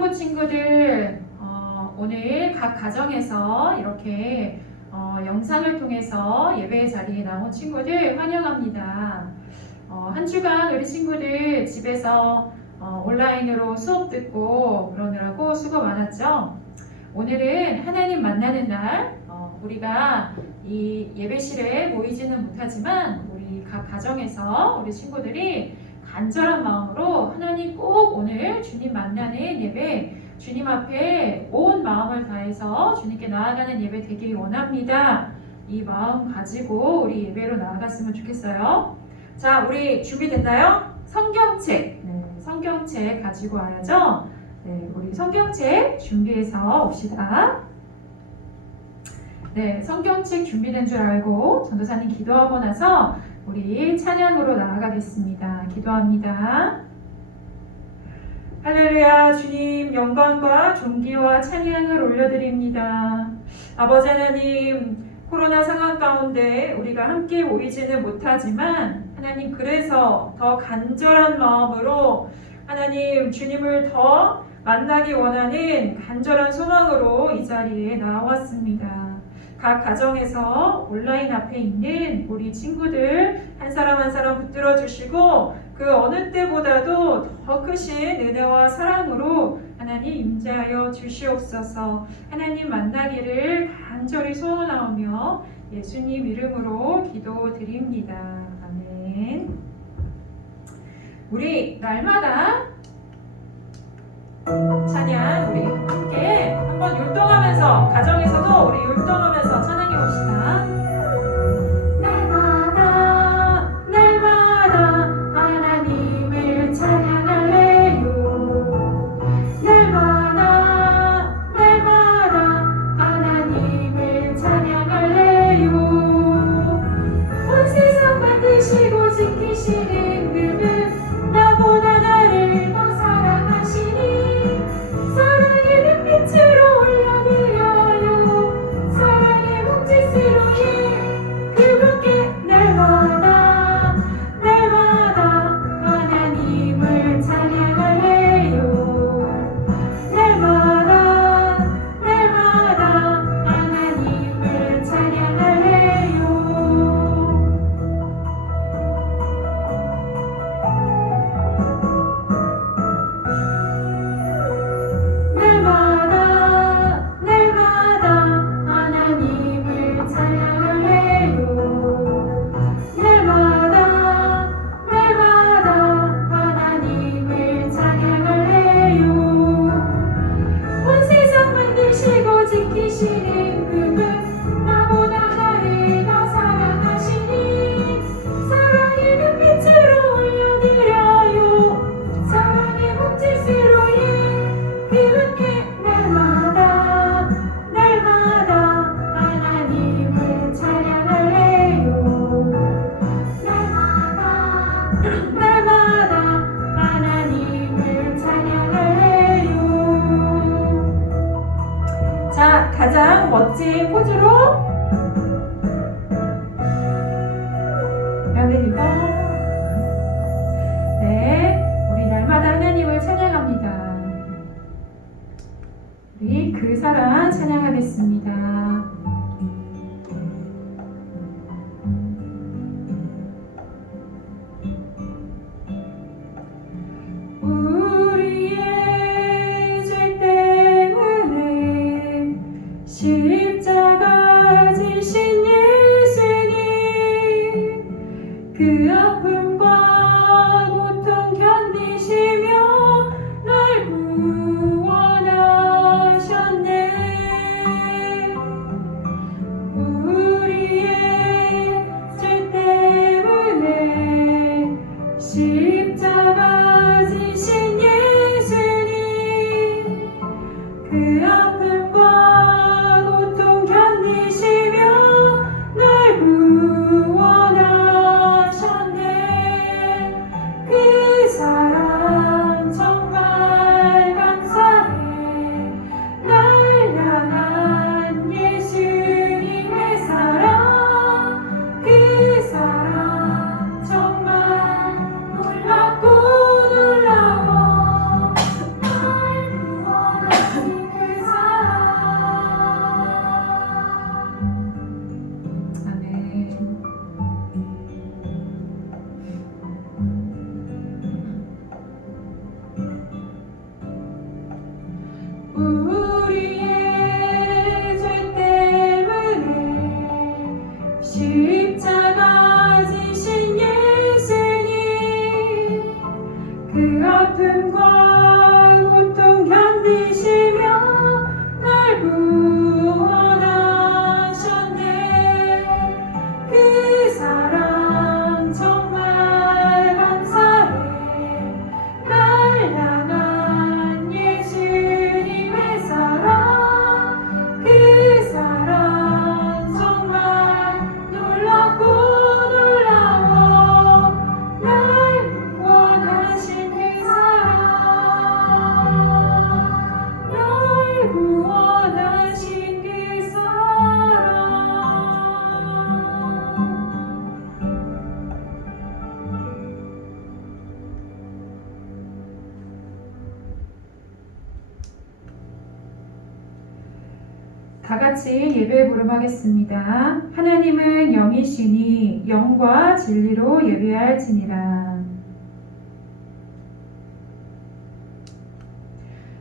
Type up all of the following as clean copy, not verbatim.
청년부 친구들, 오늘 각 가정에서 이렇게 영상을 통해서 예배 자리에 나온 친구들 환영합니다. 한 주간 우리 친구들 집에서 온라인으로 수업 듣고 그러느라고 수고 많았죠? 오늘은 하나님 만나는 날, 우리가 이 예배실에 모이지는 못하지만 우리 각 가정에서 우리 친구들이 간절한 마음으로 하나님 꼭 오늘 주님 만나는 예배, 주님 앞에 온 마음을 다해서 주님께 나아가는 예배 되길 원합니다. 이 마음 가지고 우리 예배로 나아갔으면 좋겠어요. 자, 우리 준비됐나요? 성경책, 성경책 가지고 와야죠. 네, 우리 성경책 준비해서 옵시다. 네, 성경책 준비된 줄 알고 전도사님 기도하고 나서 우리 찬양으로 나아가겠습니다. 기도합니다. 할렐루야. 주님 영광과 존귀와 찬양을 올려드립니다. 아버지 하나님, 코로나 상황 가운데 우리가 함께 모이지는 못하지만 하나님, 그래서 더 간절한 마음으로 하나님 주님을 더 만나기 원하는 간절한 소망으로 이 자리에 나왔습니다. 각 가정에서 온라인 앞에 있는 우리 친구들 한 사람 한 사람 붙들어 주시고 그 어느 때보다도 더 크신 은혜와 사랑으로 하나님 임재하여 주시옵소서. 하나님 만나기를 간절히 소원하오며 예수님 이름으로 기도드립니다. 아멘. 우리 날마다 찬양 우리 함께 한번 율동하면서, 가정에서도 우리 율동하면서 찬양해 봅시다. 날마다 날마다 하나님을 찬양할래요. 날마다 날마다 하나님을 찬양할래요. 온 세상 만드시고 지키시는 그분, 나보다 나를 더 사랑하시니 사랑의 눈빛으로 올려드려요. 사랑의 몸짓으로 그분께 날마다 날마다 하나님을 찬양할래요. 날마다 날마다 하나님을 찬양할래요. 날마다 날마다 하나님을 찬양할래요. 날마다 날마다 하나님을 찬양할래요. 온 세상 만드시고 지키시는 그분, 나보다 나를 더 사랑하시니 사랑의 눈빛으로 올려드려요. 사랑의 몸짓으로 그분께 날마다 날마다 하나님을 찬양할래요. 날마다 날마다 하나님을 찬양할래요. 자, 가장 멋진 포즈로 양들 입어. 네, 우리 날마다 하나님을 찬양합니다. 우리 그 사랑 찬양하겠습니다. 우리의 죄 때문에 십자가 지신 예수님, 그 아픔과 고통 견디시며 날 구원하셨네. 우리의 죄 때문에 십자가 지신 예수님, 그 아픔과 고통 견디시며 날 구원하셨네. 다 같이 예배 부름하겠습니다. 하나님은 영이시니 영과 진리로 예배할지니라.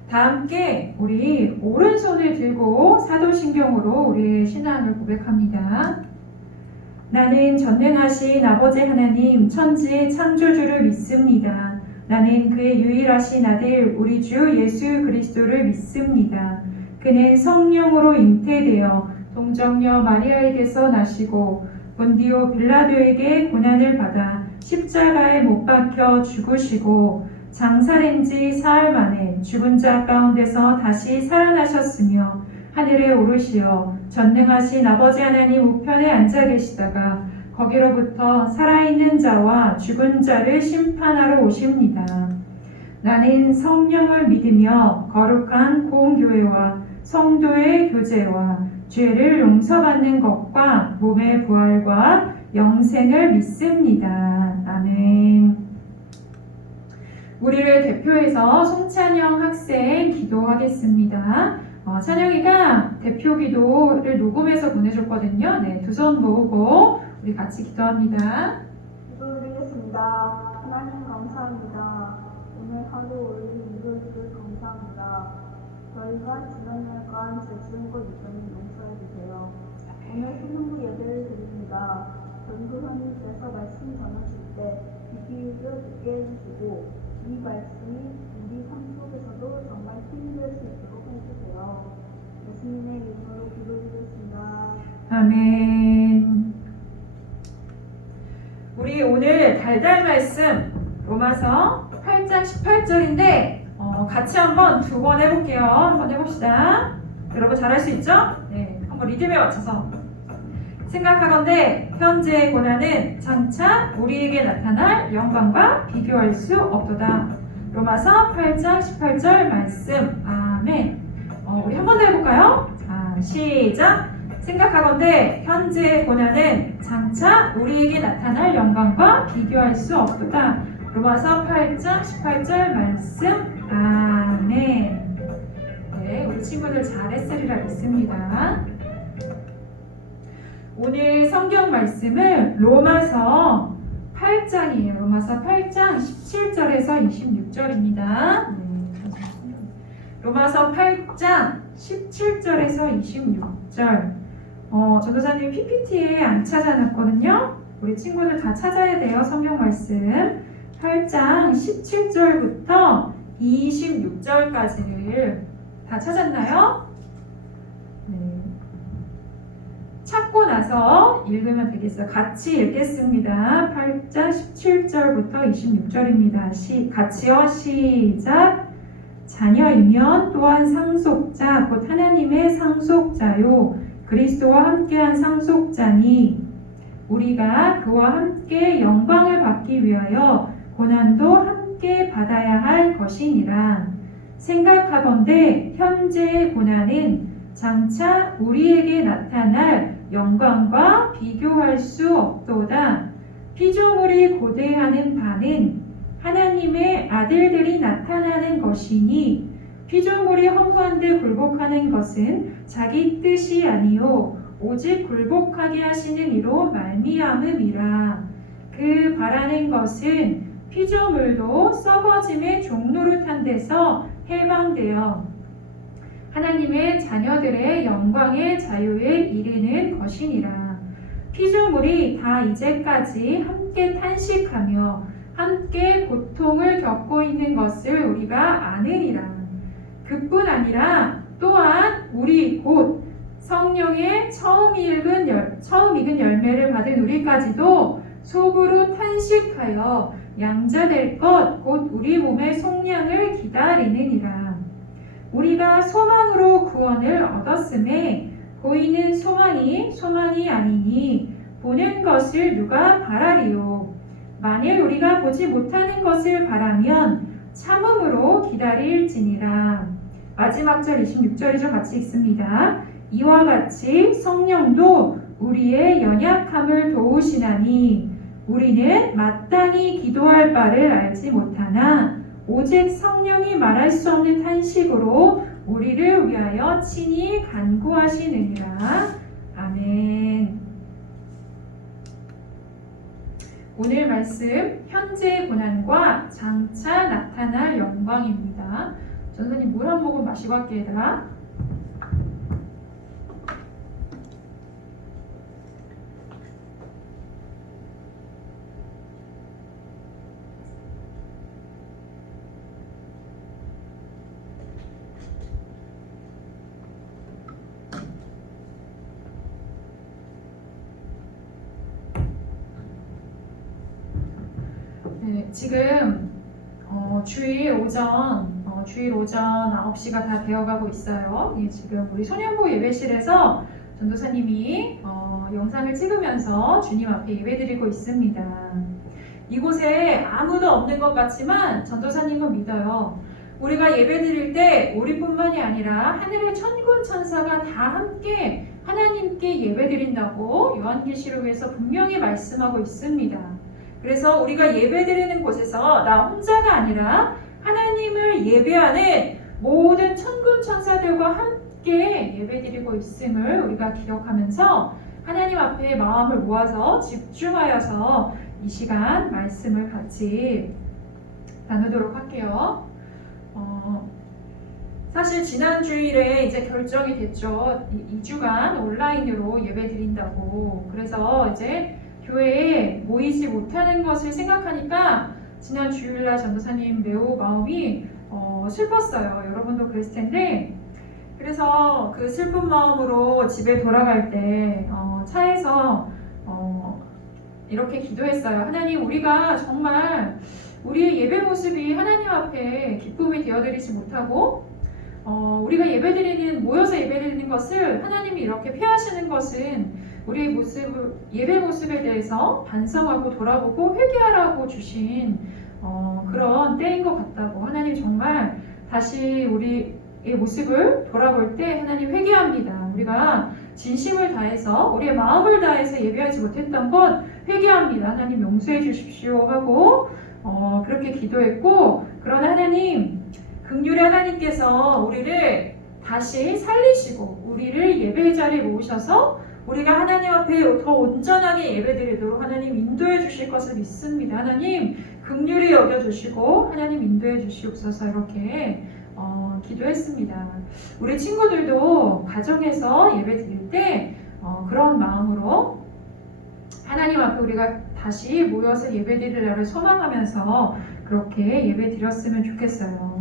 다 함께 우리 오른손을 들고 사도신경으로 우리의 신앙을 고백합니다. 나는 전능하신 아버지 하나님 천지의 창조주를 믿습니다. 나는 그의 유일하신 아들 우리 주 예수 그리스도를 믿습니다. 그는 성령으로 잉태되어 동정녀 마리아에게서 나시고 본디오 빌라도에게 고난을 받아 십자가에 못 박혀 죽으시고 장사된 지 사흘 만에 죽은 자 가운데서 다시 살아나셨으며 하늘에 오르시어 전능하신 아버지 하나님 우편에 앉아 계시다가 거기로부터 살아있는 자와 죽은 자를 심판하러 오십니다. 나는 성령을 믿으며 거룩한 공교회와 성도의 교제와 죄를 용서받는 것과 몸의 부활과 영생을 믿습니다. 아멘. 우리를 대표해서 송찬영 학생 기도하겠습니다. 찬영이가 대표 기도를 녹음해서 보내줬거든요. 네, 두 손 모으고 우리 같이 기도합니다. 기도드리겠습니다. 하나님 감사합니다. 오늘 하루 우리 이루어주길 감사합니다. 저희가 지난 날간 죄지은 것 있으니 용서해주세요. 오늘 수능부 예배를 드립니다. 전도사님께서 말씀 전하실 때 귀 기울여 듣게 해주시고 이 말씀이 우리 삶 속에서도 정말 힘이 될 수 있도록 해주세요. 예수님의 이름으로 기도드리겠습니다. 아멘. 우리 오늘 달달 말씀 로마서 8장 18절인데 같이 한번 두 번 해볼게요. 한번 해봅시다. 여러분 잘할 수 있죠? 네, 한번 리듬에 맞춰서 생각하건대 현재의 고난은 장차 우리에게 나타날 영광과 비교할 수 없도다. 로마서 8장 18절 말씀. 아멘. 우리 한 번 더 해볼까요? 자, 시작. 생각하건대 현재의 고난은 장차 우리에게 나타날 영광과 비교할 수 없도다. 로마서 8장 18절 말씀. 아멘. 네, 우리 친구들 잘했으리라 믿습니다. 오늘 성경 말씀은 로마서 8장이에요. 로마서 8장 17절에서 26절입니다. 로마서 8장 17절에서 26절. 전도사님 PPT에 안 찾아놨거든요. 우리 친구들 다 찾아야 돼요. 성경 말씀 8장 17절부터 26절까지를 다 찾았나요? 네. 찾고 나서 읽으면 되겠어요. 같이 읽겠습니다. 8장 17절부터 26절입니다. 같이요. 시작. 자녀이면 또한 상속자 곧 하나님의 상속자요 그리스도와 함께한 상속자니 우리가 그와 함께 영광을 받기 위하여 고난도 함께 받아야 할 것이니라. 생각하건대 현재의 고난은 장차 우리에게 나타날 영광과 비교할 수 없도다. 피조물이 고대하는 바는 하나님의 아들들이 나타나는 것이니 피조물이 허무한데 굴복하는 것은 자기 뜻이 아니요 오직 굴복하게 하시는 이로 말미암음이라. 그 바라는 것은 피조물도 썩어짐의 종노릇한 데서 해방되어 하나님의 자녀들의 영광의 자유에 이르는 것이니라. 피조물이 다 이제까지 함께 탄식하며 함께 고통을 겪고 있는 것을 우리가 아느니라. 그뿐 아니라 또한 우리 곧 성령의 처음 익은 열매를 받은 우리까지도 속으로 탄식하여 양자될 것 곧 우리 몸의 속량을 기다리느니라. 우리가 소망으로 구원을 얻었음에 보이는 소망이 아니니 보는 것을 누가 바라리요. 만일 우리가 보지 못하는 것을 바라면 참음으로 기다릴지니라. 마지막 절 26절이죠. 같이 읽습니다. 이와 같이 성령도 우리의 연약함을 도우시나니 우리는 마땅히 기도할 바를 알지 못하나 오직 성령이 말할 수 없는 탄식으로 우리를 위하여 친히 간구하시느니라. 아멘. 오늘 말씀 현재의 고난과 장차 나타날 영광입니다. 전사님 물 한 모금 마시고 할게요, 얘들아. 네, 지금 주일 오전 9시가 다 되어가고 있어요. 예, 지금 우리 소년부 예배실에서 전도사님이 영상을 찍으면서 주님 앞에 예배드리고 있습니다. 이곳에 아무도 없는 것 같지만 전도사님은 믿어요. 우리가 예배드릴 때 우리뿐만이 아니라 하늘의 천군 천사가 다 함께 하나님께 예배드린다고 요한계시록에서 분명히 말씀하고 있습니다. 그래서 우리가 예배드리는 곳에서 나 혼자가 아니라 하나님을 예배하는 모든 천군 천사들과 함께 예배드리고 있음을 우리가 기억하면서 하나님 앞에 마음을 모아서 집중하여서 이 시간 말씀을 같이 나누도록 할게요. 사실 지난 주일에 이제 결정이 됐죠. 2주간 온라인으로 예배드린다고. 그래서 이제 교회에 모이지 못하는 것을 생각하니까 지난 주일날 전도사님 매우 마음이 슬펐어요. 여러분도 그랬을 텐데, 그래서 그 슬픈 마음으로 집에 돌아갈 때 차에서 이렇게 기도했어요. 하나님, 우리가 정말 우리의 예배 모습이 하나님 앞에 기쁨이 되어드리지 못하고 우리가 모여서 예배드리는 것을 하나님이 이렇게 피하시는 것은 우리의 예배 모습에 대해서 반성하고 돌아보고 회개하라고 주신 그런 때인 것 같다고. 하나님 정말 다시 우리의 모습을 돌아볼 때 하나님 회개합니다. 우리가 진심을 다해서 우리의 마음을 다해서 예배하지 못했던 것 회개합니다. 하나님 용서해 주십시오 하고 그렇게 기도했고, 그러나 하나님 긍휼의 하나님께서 우리를 다시 살리시고 우리를 예배의 자리에 모으셔서 우리가 하나님 앞에 더 온전하게 예배드리도록 하나님 인도해 주실 것을 믿습니다. 하나님 긍휼히 여겨주시고 하나님 인도해 주시옵소서 이렇게 기도했습니다. 우리 친구들도 가정에서 예배드릴 때 그런 마음으로 하나님 앞에 우리가 다시 모여서 예배드릴 날을 소망하면서 그렇게 예배드렸으면 좋겠어요.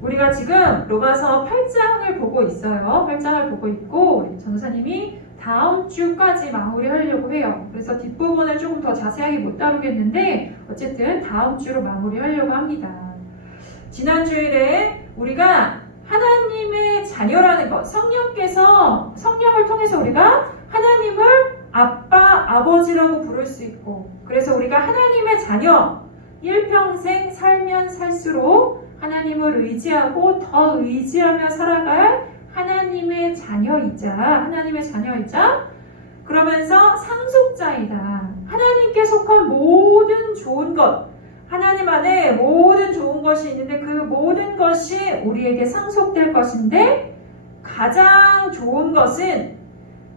우리가 지금 로마서 8장을 보고 있어요. 8장을 보고 있고 우리 전도사님이 다음 주까지 마무리하려고 해요. 그래서 뒷부분을 조금 더 자세하게 못 다루겠는데 어쨌든 다음 주로 마무리하려고 합니다. 지난 주일에 우리가 하나님의 자녀라는 것, 성령을 통해서 우리가 하나님을 아빠, 아버지라고 부를 수 있고, 그래서 우리가 하나님의 자녀, 일평생 살면 살수록 하나님을 의지하고 더 의지하며 살아갈 하나님의 자녀이자 그러면서 상속자이다. 하나님께 속한 모든 좋은 것, 하나님 안에 모든 좋은 것이 있는데 그 모든 것이 우리에게 상속될 것인데 가장 좋은 것은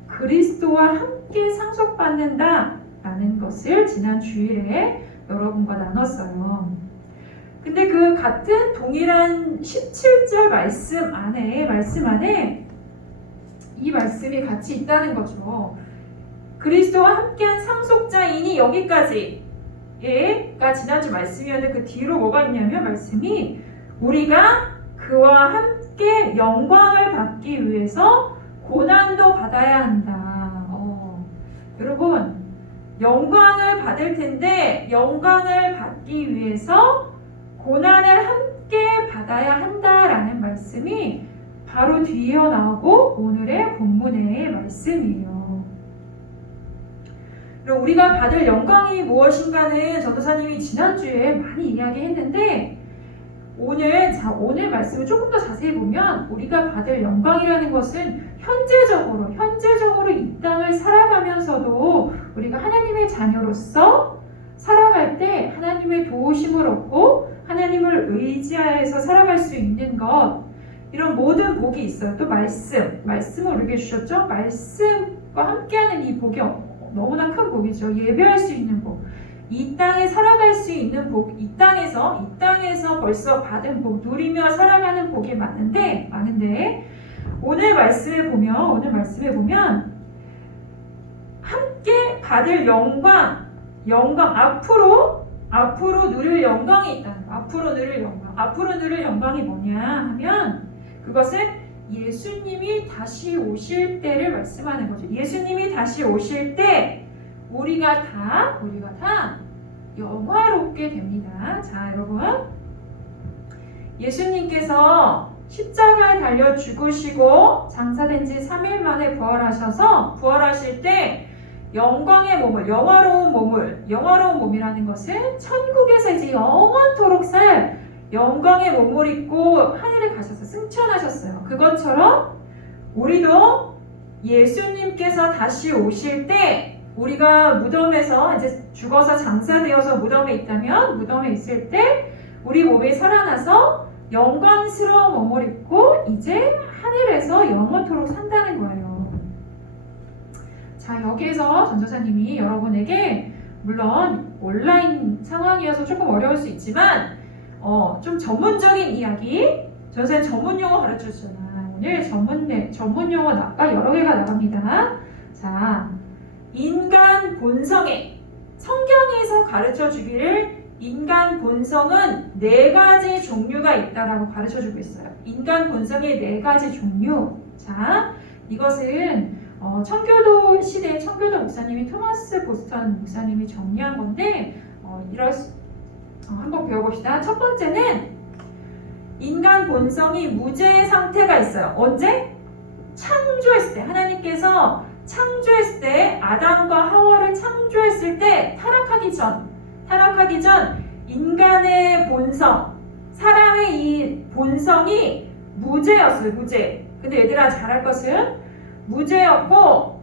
그리스도와 함께 상속받는다라는 것을 지난 주일에 여러분과 나눴어요. 근데 그 같은 동일한 17절 말씀 안에 이 말씀이 같이 있다는 거죠. 그리스도와 함께한 상속자이니 여기까지가 지난주 말씀이었는데 그 뒤로 뭐가 있냐면 말씀이 우리가 그와 함께 영광을 받기 위해서 고난도 받아야 한다. 여러분 영광을 받을 텐데 영광을 받기 위해서 고난을 함께 받아야 한다라는 말씀이 바로 뒤에 나오고 오늘의 본문의 말씀이에요. 그럼 우리가 받을 영광이 무엇인가는 전도사님이 지난주에 많이 이야기했는데 오늘 말씀을 조금 더 자세히 보면 우리가 받을 영광이라는 것은 현재적으로 이 땅을 살아가면서도 우리가 하나님의 자녀로서 살아갈 때 하나님의 도우심을 얻고 하나님을 의지하여서 살아갈 수 있는 것, 이런 모든 복이 있어요. 또 말씀을 우리에게 주셨죠? 말씀과 함께하는 이 복이 너무나 큰 복이죠. 예배할 수 있는 복, 이 땅에 살아갈 수 있는 복, 이 땅에서 벌써 받은 복, 누리며 살아가는 복이 많은데 오늘 말씀에 보면 함께 받을 영광, 앞으로 누릴 영광이 있다는 거. 앞으로 누릴 영광이 뭐냐 하면 그것은 예수님이 다시 오실 때를 말씀하는 거죠. 예수님이 다시 오실 때 우리가 다 영화롭게 됩니다. 자, 여러분, 예수님께서 십자가에 달려 죽으시고 장사된 지 3일 만에 부활하실 때 영광의 몸을, 영화로운 몸이라는 것은 천국에서 이제 영원토록 살 영광의 몸을 입고 하늘에 가셔서 승천하셨어요. 그것처럼 우리도 예수님께서 다시 오실 때 우리가 무덤에서 이제 죽어서 장사되어서 무덤에 있을 때 우리 몸이 살아나서 영광스러운 몸을 입고 이제 하늘에서 영원토록 산다는 거예요. 자, 여기에서 전도사님이 여러분에게 물론 온라인 상황이어서 조금 어려울 수 있지만 좀 전문적인 이야기, 전도사님 전문 용어 가르쳐 주잖아. 오늘 전문 용어 여러 개가 나갑니다. 자, 인간 본성에 성경에서 가르쳐 주기를 인간 본성은 4가지 종류가 있다라고 가르쳐 주고 있어요. 인간 본성의 4가지 종류. 자, 이것은 청교도 시대 청교도 목사님이 토마스 보스턴 목사님이 정리한 건데 한번 배워봅시다. 첫 번째는 인간 본성이 무죄의 상태가 있어요. 언제? 창조했을 때, 하나님께서 창조했을 때, 아담과 하와를 창조했을 때 타락하기 전 인간의 본성, 사람의 이 본성이 무죄였어요. 무죄. 근데 얘들아 잘할 것은 무죄였고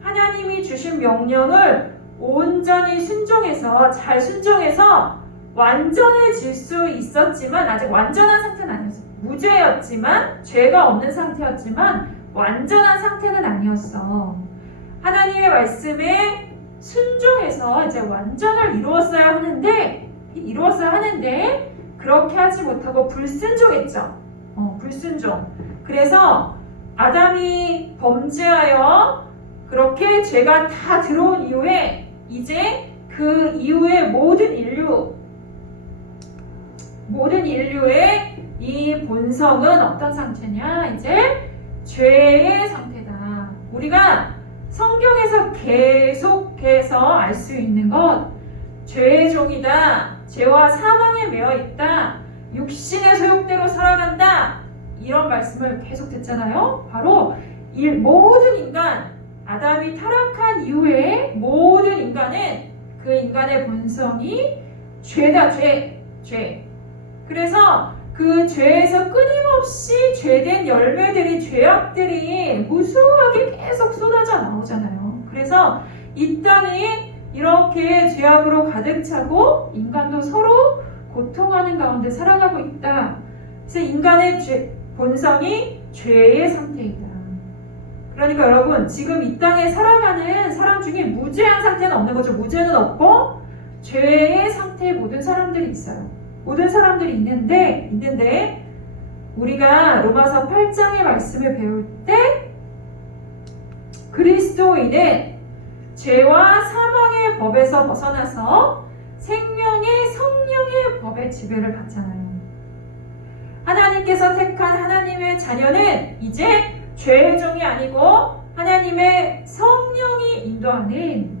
하나님이 주신 명령을 온전히 잘 순종해서 완전해질 수 있었지만 아직 완전한 상태는 아니었어요. 무죄였지만 죄가 없는 상태였지만 완전한 상태는 아니었어. 하나님의 말씀에 순종해서 이제 완전을 이루었어야 하는데 그렇게 하지 못하고 불순종했죠. 불순종. 그래서 아담이 범죄하여 그렇게 죄가 다 들어온 이후에 이제 그 이후에 모든 인류의 이 본성은 어떤 상태냐? 이제 죄의 상태다. 우리가 성경에서 계속해서 알 수 있는 것, 죄의 종이다, 죄와 사망에 매여 있다, 육신의 소욕대로 살아간다, 이런 말씀을 계속 듣잖아요. 바로 모든 인간, 아담이 타락한 이후에 모든 인간은 그 인간의 본성이 죄다, 죄. 그래서 그 죄에서 끊임없이 죄된 열매들이, 죄악들이 무수하게 계속 쏟아져 나오잖아요. 그래서 이 땅이 이렇게 죄악으로 가득 차고 인간도 서로 고통하는 가운데 살아가고 있다. 그래서 인간의 본성이 죄의 상태이다. 그러니까 여러분, 지금 이 땅에 살아가는 사람 중에 무죄한 상태는 없는 거죠. 무죄는 없고 죄의 상태에 모든 사람들이 있어요. 모든 사람들이 있는데 우리가 로마서 8장의 말씀을 배울 때 그리스도인은 죄와 사망의 법에서 벗어나서 생명의 성령의 법의 지배를 받잖아요. 하나님께서 택한 하나님의 자녀는 이제 죄의 종이 아니고 하나님의 성령이 인도하는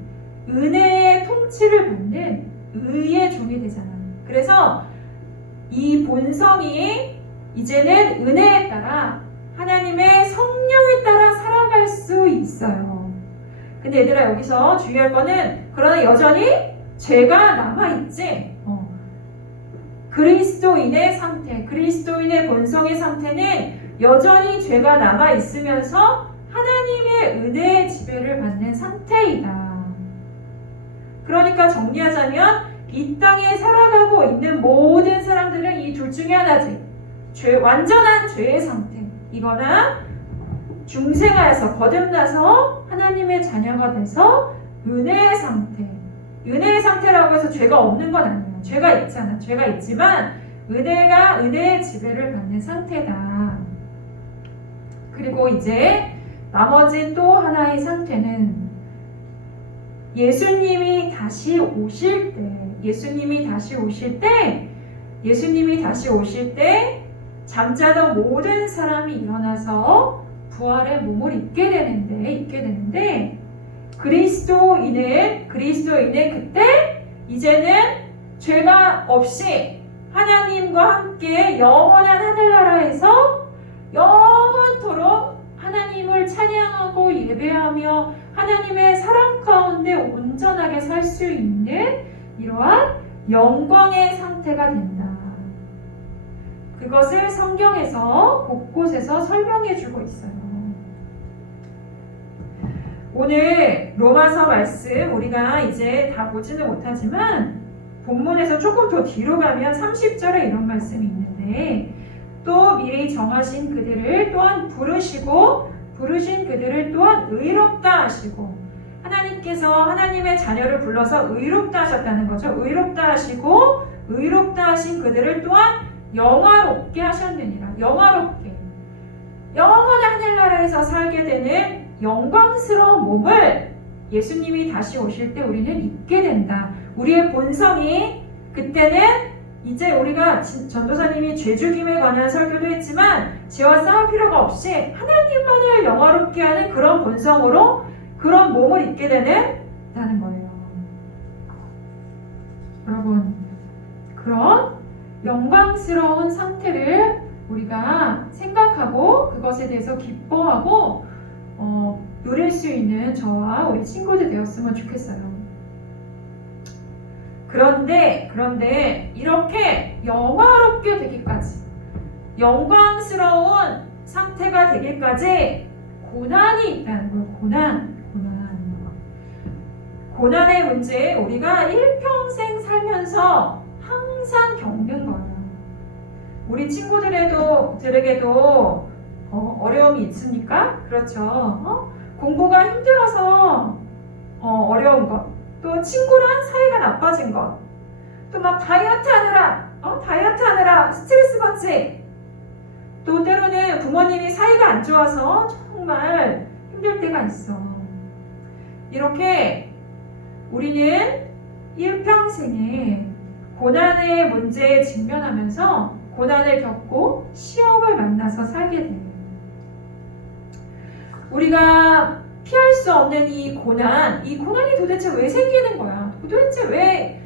은혜의 통치를 받는 의의 종이 되잖아요. 그래서 이 본성이 이제는 은혜에 따라 하나님의 성령에 따라 살아갈 수 있어요. 근데 얘들아, 여기서 중요할 거는 그러나 여전히 죄가 남아있지. 그리스도인의 상태, 그리스도인의 본성의 상태는 여전히 죄가 남아있으면서 하나님의 은혜의 지배를 받는 상태이다. 그러니까 정리하자면 이 땅에 살아가고 있는 모든 사람들은 이 둘 중에 하나지. 완전한 죄의 상태, 이거나 중생하여서 거듭나서 하나님의 자녀가 돼서 은혜의 상태. 은혜의 상태라고 해서 죄가 없는 건 아니에요. 죄가 있잖아. 죄가 있지만 은혜의 지배를 받는 상태다. 그리고 이제 나머지 또 하나의 상태는 예수님이 다시 오실 때 잠자던 모든 사람이 일어나서 부활의 몸을 입게 되는데 그리스도인은 그때 이제는 죄가 없이 하나님과 함께 영원한 하늘나라에서 영원토록 하나님을 찬양하고 예배하며 하나님의 사랑 가운데 온전하게 살 수 있는 이러한 영광의 상태가 된다. 그것을 성경에서 곳곳에서 설명해 주고 있어요. 오늘 로마서 말씀 우리가 이제 다 보지는 못하지만 본문에서 조금 더 뒤로 가면 30절에 이런 말씀이 있는데 또 미리 정하신 그들을 또한 부르신 그들을 또한 의롭다 하시고 하나님께서 하나님의 자녀를 불러서 의롭다 하셨다는 거죠. 의롭다 하시고 의롭다 하신 그들을 또한 영화롭게 하셨느니라. 영화롭게 영원한 하늘나라에서 살게 되는 영광스러운 몸을 예수님이 다시 오실 때 우리는 입게 된다. 우리의 본성이 그때는 이제 우리가 전도사님이 죄 죽임에 관한 설교도 했지만 죄와 싸울 필요가 없이 하나님만을 영화롭게 하는 그런 본성으로 그런 몸을 입게 되는 거예요. 여러분, 그런 영광스러운 상태를 우리가 생각하고 그것에 대해서 기뻐하고 누릴 수 있는 저와 우리 친구들 되었으면 좋겠어요. 그런데 이렇게 영화롭게 되기까지 영광스러운 상태가 되기까지 고난이 있다는 거예요. 고난의 문제 우리가 일평생 살면서 항상 겪는 거예요. 우리 친구들에게도 어려움이 있습니까? 그렇죠. 공부가 힘들어서 어려운 것, 또 친구랑 사이가 나빠진 것, 또 막 다이어트 하느라 스트레스 받지. 또 때로는 부모님이 사이가 안 좋아서 정말 힘들 때가 있어. 이렇게 우리는 일평생에 고난의 문제에 직면하면서 고난을 겪고 시험을 만나서 살게 돼요. 우리가 피할 수 없는 이 고난이 도대체 왜 생기는 거야? 도대체 왜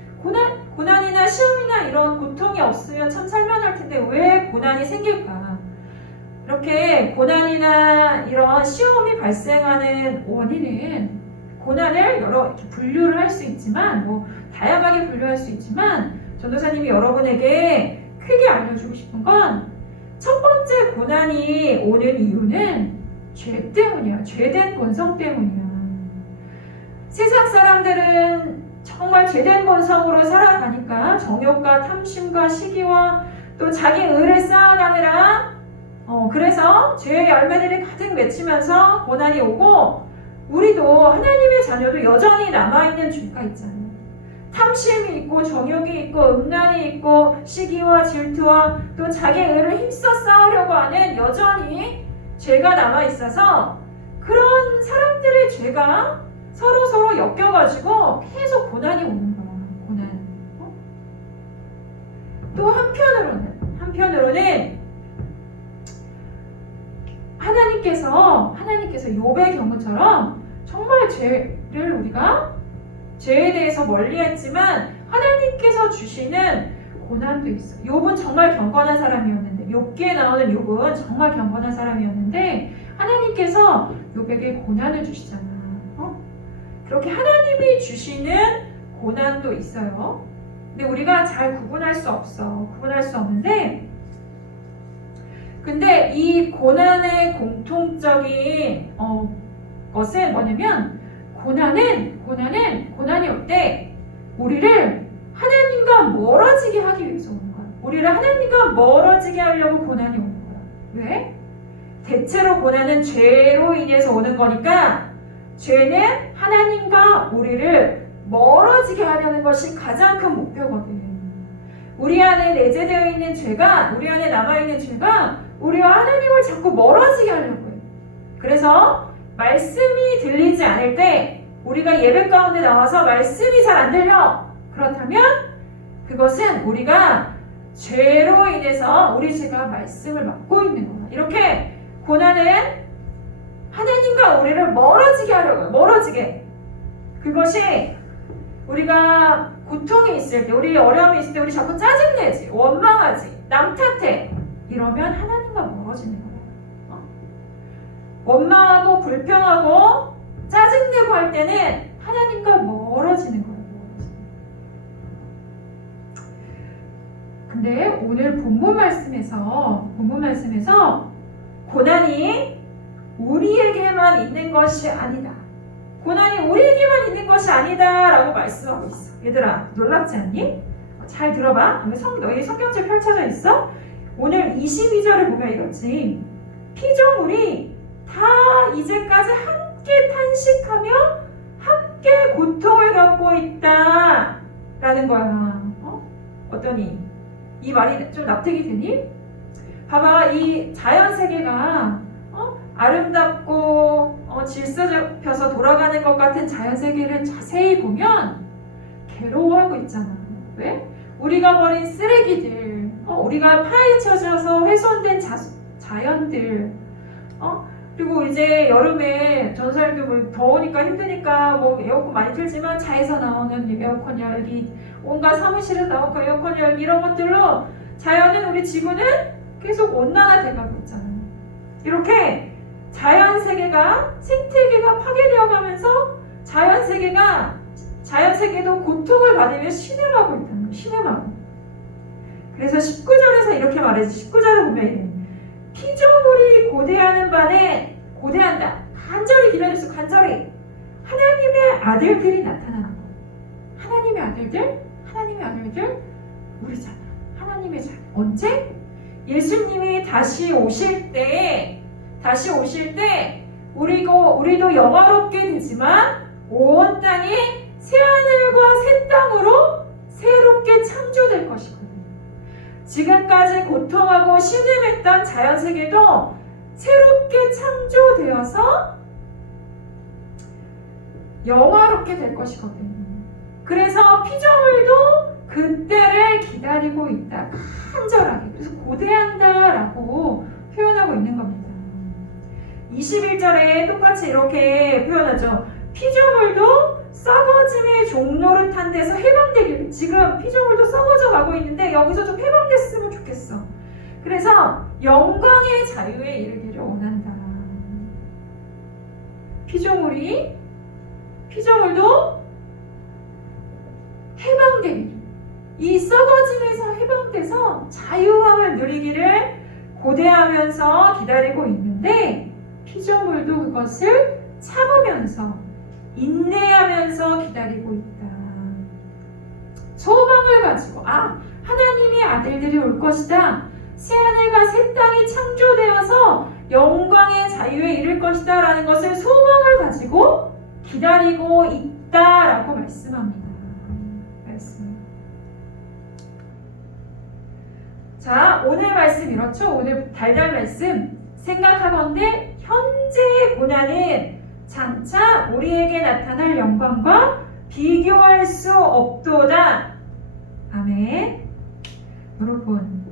고난이나 시험이나 이런 고통이 없으면 참 살만할 텐데 왜 고난이 생길까? 이렇게 고난이나 이런 시험이 발생하는 원인은 고난을 여러 분류를 할 수 있지만 다양하게 분류할 수 있지만 전도사님이 여러분에게 크게 알려주고 싶은 건 첫 번째 고난이 오는 이유는 죄 때문이야. 죄된 본성 때문이야. 세상 사람들은 정말 죄된 본성으로 살아가니까 정욕과 탐심과 시기와 또 자기 의를 쌓아가느라 그래서 죄의 열매들이 가득 맺히면서 고난이 오고 우리도 하나님의 자녀도 여전히 남아있는 죄가 있잖아요. 탐심이 있고 정욕이 있고 음란이 있고 시기와 질투와 또 자기 의를 힘써 쌓으려고 하는 여전히 죄가 남아있어서 그런 사람들의 죄가 서로 엮여가지고 계속 고난이 오는 거야. 고난. 또 한편으로는 하나님께서 욥의 경우처럼 정말 죄에 대해서 멀리했지만 하나님께서 주시는 고난도 있어. 욥은 정말 경건한 사람이었는데 욥기에 나오는 욥은 정말 경건한 사람이었는데 하나님께서 욥에게 고난을 주시잖아. 그렇게 하나님이 주시는 고난도 있어요. 근데 우리가 잘 구분할 수 없는데 근데 이 고난의 공통적인 것은 뭐냐면 고난이 올 때 우리를 하나님과 멀어지게 하기 위해서 오는 거야. 우리를 하나님과 멀어지게 하려고 고난이 오는 거야. 왜? 대체로 고난은 죄로 인해서 오는 거니까 죄는 하나님과 우리를 멀어지게 하려는 것이 가장 큰 목표거든. 우리 안에 내재되어 있는 죄가, 우리 안에 남아있는 죄가 우리와 하나님을 자꾸 멀어지게 하려고 해요. 그래서 말씀이 들리지 않을 때 우리가 예배 가운데 나와서 말씀이 잘 안 들려. 그렇다면 그것은 우리가 죄로 인해서 우리 죄가 말씀을 막고 있는 거야. 이렇게 고난은 하나님과 우리를 멀어지게 하려고요. 멀어지게. 그것이 우리가 고통이 있을 때, 우리 어려움이 있을 때 우리 자꾸 짜증내지, 원망하지, 남 탓해. 이러면 하나님과 멀어지는 거예요. 원망하고 불평하고 짜증내고 할 때는 하나님과 멀어지는 거예요. 근데 오늘 본문 말씀에서 고난이 우리에게만 있는 것이 아니다. 고난이 우리에게만 있는 것이 아니다 라고 말씀하고 있어. 얘들아 놀랍지 않니? 잘 들어봐. 너희 성경책 펼쳐져 있어. 오늘 22절을 보면 이렇지. 피조물이 다 이제까지 함께 탄식하며 함께 고통을 겪고 있다 라는 거야. 어떠니? 이 말이 좀 납득이 되니? 봐봐, 이 자연 세계가 아름답고 질서 잡혀서 돌아가는 것 같은 자연 세계를 자세히 보면 괴로워하고 있잖아. 왜? 우리가 버린 쓰레기들, 우리가 파헤쳐져서 훼손된 자연들, 그리고 이제 여름에 전사님도 뭐 더우니까 힘드니까 뭐 에어컨 많이 틀지만 차에서 나오는 에어컨 열기, 온갖 사무실에 나오는 에어컨 열기 이런 것들로 자연은 우리 지구는 계속 온난화돼가고 있잖아요. 이렇게 자연 세계가 생태계가 파괴되어 가면서 자연 세계도 고통을 받으며 신음하고 있다는 거예요. 신음하고. 그래서 19절에서 이렇게 말해지. 19절을 보면 이래. 피조물이 고대하는 바는 고대한다. 간절히 기다렸어. 간절히. 하나님의 아들들이 나타나는 거예요. 하나님의 아들들 우리잖아. 하나님의 자녀. 언제? 예수님이 다시 오실 때 우리도 영화롭게 되지만 온 땅이 새하늘과 새 땅으로 새롭게 창조될 것이거든요. 지금까지 고통하고 신음했던 자연세계도 새롭게 창조되어서 영화롭게 될 것이거든요. 그래서 피조물도 그때를 기다리고 있다. 간절하게. 그래서 고대한다라고 표현하고 있는 겁니다. 21절에 똑같이 이렇게 표현하죠. 피조물도 썩어짐의 종노릇한 데서 해방되기를. 지금 피조물도 썩어져 가고 있는데 여기서 좀 해방됐으면 좋겠어. 그래서 영광의 자유에 이르기를 원한다. 피조물도 해방되기를. 이 썩어짐에서 해방돼서 자유함을 누리기를 고대하면서 기다리고 있는데 피조물도 그것을 참으면서 인내하면서 기다리고 있다. 소망을 가지고 하나님의 아들들이 올 것이다. 새하늘과 새 땅이 창조되어서 영광의 자유에 이를 것이다 라는 것을 소망을 가지고 기다리고 있다라고 말씀합니다. 자, 오늘 말씀 이렇죠? 오늘 달달 말씀 생각하건대 현재의 고난은 장차 우리에게 나타날 영광과 비교할 수 없도다. 아멘. 여러분,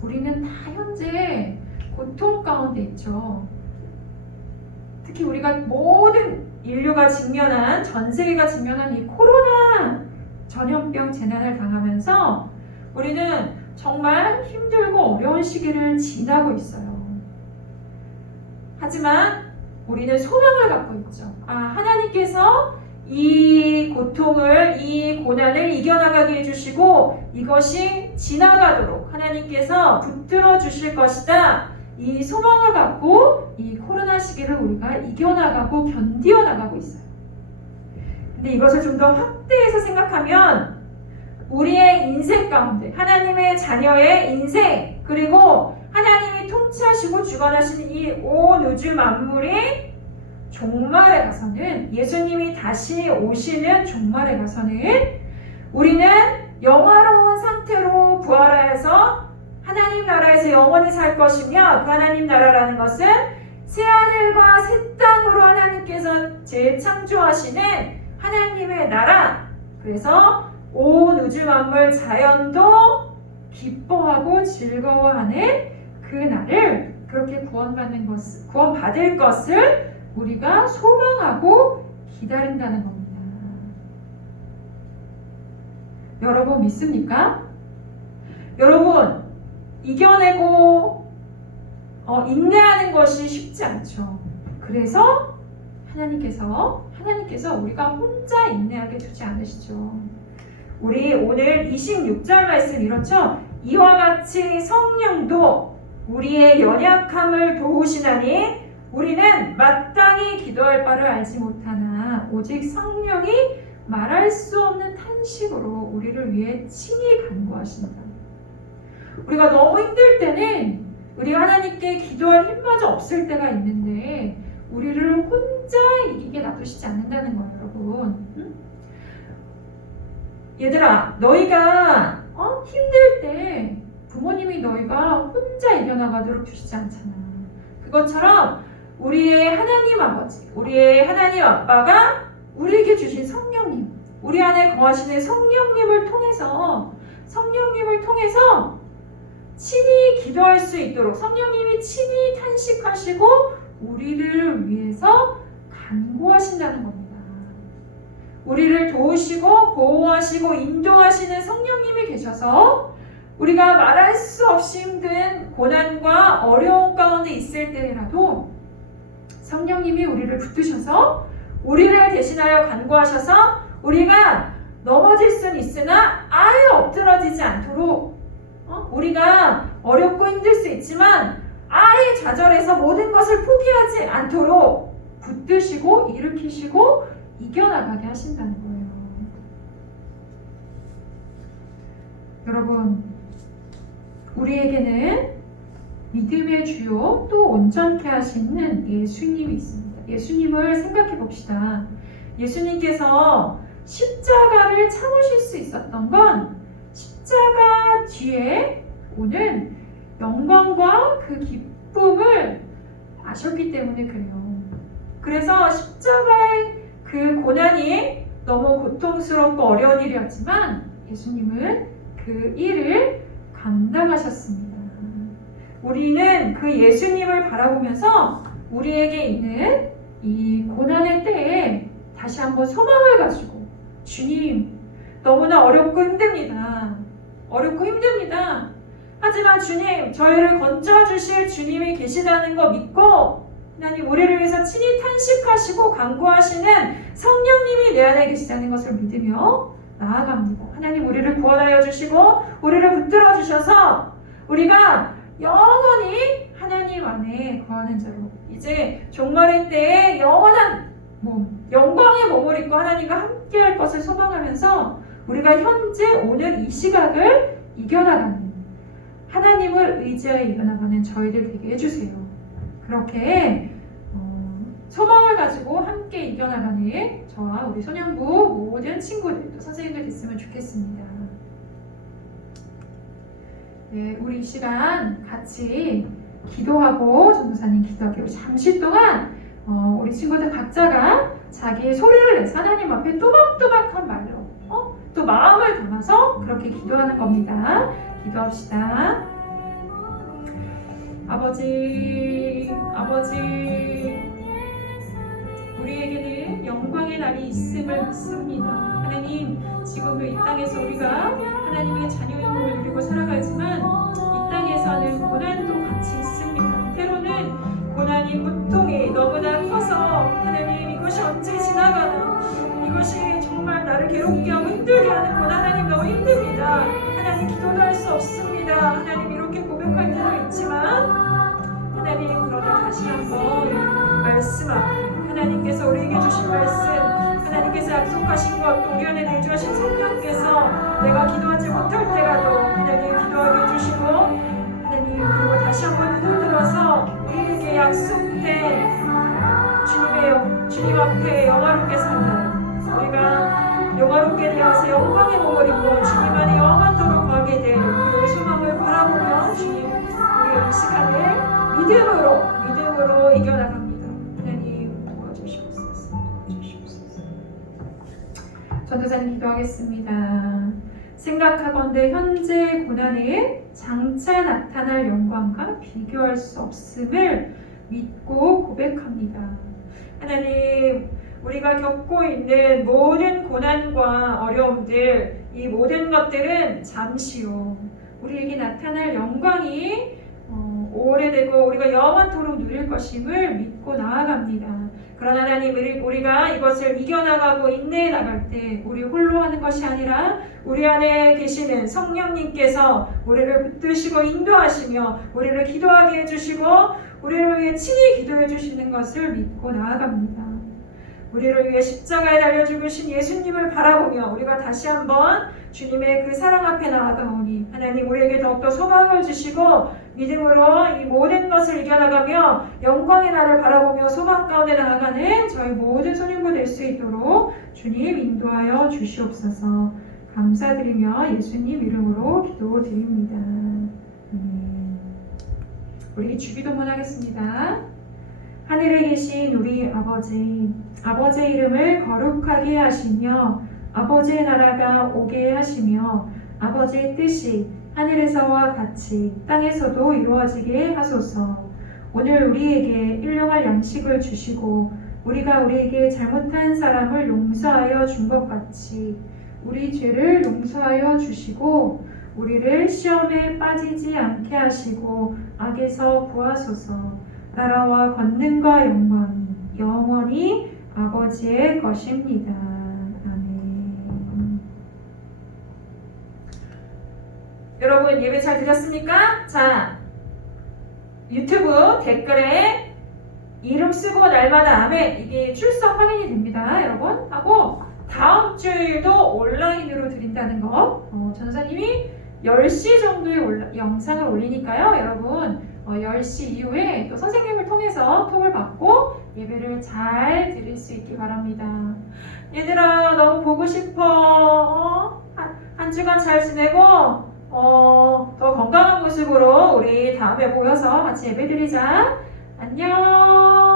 우리는 다 현재 고통 가운데 있죠. 특히 우리가 모든 인류가 직면한, 전 세계가 직면한 이 코로나 전염병 재난을 당하면서 우리는 정말 힘들고 어려운 시기를 지나고 있어요. 하지만 우리는 소망을 갖고 있죠. 하나님께서 이 고통을, 이 고난을 이겨나가게 해주시고 이것이 지나가도록 하나님께서 붙들어 주실 것이다. 이 소망을 갖고 이 코로나 시기를 우리가 이겨나가고 견디어 나가고 있어요. 근데 이것을 좀 더 확대해서 생각하면 우리의 인생 가운데 하나님의 자녀의 인생 그리고 하나님이 통치하시고 주관하시는 이 온 우주 만물이 종말에 가서는 예수님이 다시 오시는 종말에 가서는 우리는 영화로운 상태로 부활하여서 하나님 나라에서 영원히 살 것이며 그 하나님 나라라는 것은 새하늘과 새 땅으로 하나님께서 재창조하시는 하나님의 나라. 그래서 온 우주 만물 자연도 기뻐하고 즐거워하는 그 날을 그렇게 구원받을 것을 우리가 소망하고 기다린다는 겁니다. 여러분 믿습니까? 여러분 이겨내고 인내하는 것이 쉽지 않죠. 그래서 하나님께서 우리가 혼자 인내하게 두지 않으시죠. 우리 오늘 26절 말씀 이렇죠. 이와 같이 성령도 우리의 연약함을 도우시나니 우리는 마땅히 기도할 바를 알지 못하나 오직 성령이 말할 수 없는 탄식으로 우리를 위해 친히 간구하신다. 우리가 너무 힘들 때는 우리 하나님께 기도할 힘마저 없을 때가 있는데 우리를 혼자 이기게 놔두시지 않는다는 거예요, 여러분. 응? 얘들아, 너희가 힘들 때 부모님이 너희가 혼자 이겨나가도록 주시지 않잖아. 그것처럼 우리의 하나님 아버지, 우리의 하나님 아빠가 우리에게 주신 성령님, 우리 안에 거하시는 성령님을 통해서 친히 기도할 수 있도록 성령님이 친히 탄식하시고 우리를 위해서 간구하신다는 겁니다. 우리를 도우시고 보호하시고 인도하시는 성령님이 계셔서 우리가 말할 수 없이 힘든 고난과 어려움 가운데 있을 때라도 성령님이 우리를 붙드셔서 우리를 대신하여 간구하셔서 우리가 넘어질 수는 있으나 아예 엎드러지지 않도록 우리가 어렵고 힘들 수 있지만 아예 좌절해서 모든 것을 포기하지 않도록 붙드시고 일으키시고 이겨나가게 하신다는 거예요. 여러분, 우리에게는 믿음의 주요 또 온전케 하시는 예수님이 있습니다. 예수님을 생각해 봅시다. 예수님께서 십자가를 참으실 수 있었던 건 십자가 뒤에 오는 영광과 그 기쁨을 아셨기 때문에 그래요. 그래서 십자가의 그 고난이 너무 고통스럽고 어려운 일이었지만 예수님은 그 일을 감당하셨습니다. 우리는 그 예수님을 바라보면서 우리에게 있는 이 고난의 때에 다시 한번 소망을 가지고 주님, 너무나 어렵고 힘듭니다. 하지만 주님, 저희를 건져주실 주님이 계시다는 거 믿고 하나님 우리를 위해서 친히 탄식하시고 간구하시는 성령님이 내 안에 계시다는 것을 믿으며 나아갑니다. 하나님 우리를 구원하여 주시고 우리를 붙들어 주셔서 우리가 영원히 하나님 안에 거하는 자로 이제 종말의 때에 영원한 영광의 몸을 입고 하나님과 함께할 것을 소망하면서 우리가 현재 오늘 이 시각을 이겨나가는 하나님을 의지하여 이겨나가는 저희들 되게 해주세요. 그렇게 소망을 가지고 함께 이겨나가는 저와 우리 소년부 모든 친구들 또 선생님들 됐으면 좋겠습니다. 네, 우리 이 시간 같이 기도하고 전도사님 기도하기로 잠시 동안 우리 친구들 각자가 자기의 소리를 내서 하나님 앞에 또박또박한 말로 또 마음을 담아서 그렇게 기도하는 겁니다. 기도합시다. 아버지, 우리에게는 영광의 날이 있음을 믿습니다. 하나님, 지금 이 땅에서 우리가 하나님의 자녀임을 누리고 살아가지만 이 땅에서는 고난도 같이 있습니다. 때로는 고난이 고통이 너무나 커서 하나님 이것이 언제 지나가나, 이것이 정말 나를 괴롭게 하고 힘들게 하는구나. 하나님 너무 힘듭니다. 하나님 기도도 할 수 없습니다. 하나님 이렇게 고백할 때도 있지만 하나님 그러나 다시 한번 말씀 앞에 하나님께서 우리에게 주신 말씀, 하나님께서 약속하신 것, 또 우리 안에 내주하신 성령께서 내가 기도하지 못할 때라도 하나님 기도하게 해주시고 하나님 그리고 다시 한번 눈을 들어서 우리에게 약속된 주님 앞에 영화롭게 사는 우리가 영화롭게 되어서 영광의 몸을 입고 주님 안에 영원토록 거하게 될 그 소망을 바라보며 주님 우리의 이 시간을 믿음으로 이겨나갑니다. 하나님 도와주시옵소서. 전도사님 기도하겠습니다. 생각하건대 현재 고난에 장차 나타날 영광과 비교할 수 없음을 믿고 고백합니다. 하나님, 우리가 겪고 있는 모든 고난과 어려움들, 이 모든 것들은 잠시요. 우리에게 나타날 영광이 오래되고 우리가 영원토록 누릴 것임을 믿고 나아갑니다. 그러나 하나님, 우리가 이것을 이겨나가고 인내해 나갈 때 우리 홀로 하는 것이 아니라 우리 안에 계시는 성령님께서 우리를 붙드시고 인도하시며 우리를 기도하게 해주시고 우리를 위해 친히 기도해 주시는 것을 믿고 나아갑니다. 우리를 위해 십자가에 달려 죽으신 예수님을 바라보며 우리가 다시 한번 주님의 그 사랑 앞에 나아가오니 하나님 우리에게 더욱더 소망을 주시고 믿음으로 이 모든 것을 이겨나가며 영광의 날을 바라보며 소망 가운데 나아가는 저희 모든 소년부 될 수 있도록 주님 인도하여 주시옵소서. 감사드리며 예수님 이름으로 기도드립니다. 우리 주기도문 하겠습니다. 하늘에 계신 우리 아버지, 아버지의 이름을 거룩하게 하시며 아버지의 나라가 오게 하시며 아버지의 뜻이 하늘에서와 같이 땅에서도 이루어지게 하소서. 오늘 우리에게 일용할 양식을 주시고 우리가 우리에게 잘못한 사람을 용서하여 준 것 같이 우리 죄를 용서하여 주시고 우리를 시험에 빠지지 않게 하시고 악에서 구하소서. 나라와 권능과 영광 영원히 아버지의 것입니다. 아멘. 여러분 예배 잘 드렸습니까? 자, 유튜브 댓글에 이름 쓰고 날마다 아멘 이게 출석 확인이 됩니다. 여러분 하고 다음 주일도 온라인으로 드린다는 거 전사님이 10시 정도에 영상을 올리니까요. 여러분 10시 이후에 또 선생님을 통해서 톡을 받고 예배를 잘 드릴 수 있기 바랍니다. 얘들아 너무 보고 싶어. 한 주간 잘 지내고 더 건강한 모습으로 우리 다음에 모여서 같이 예배 드리자. 안녕.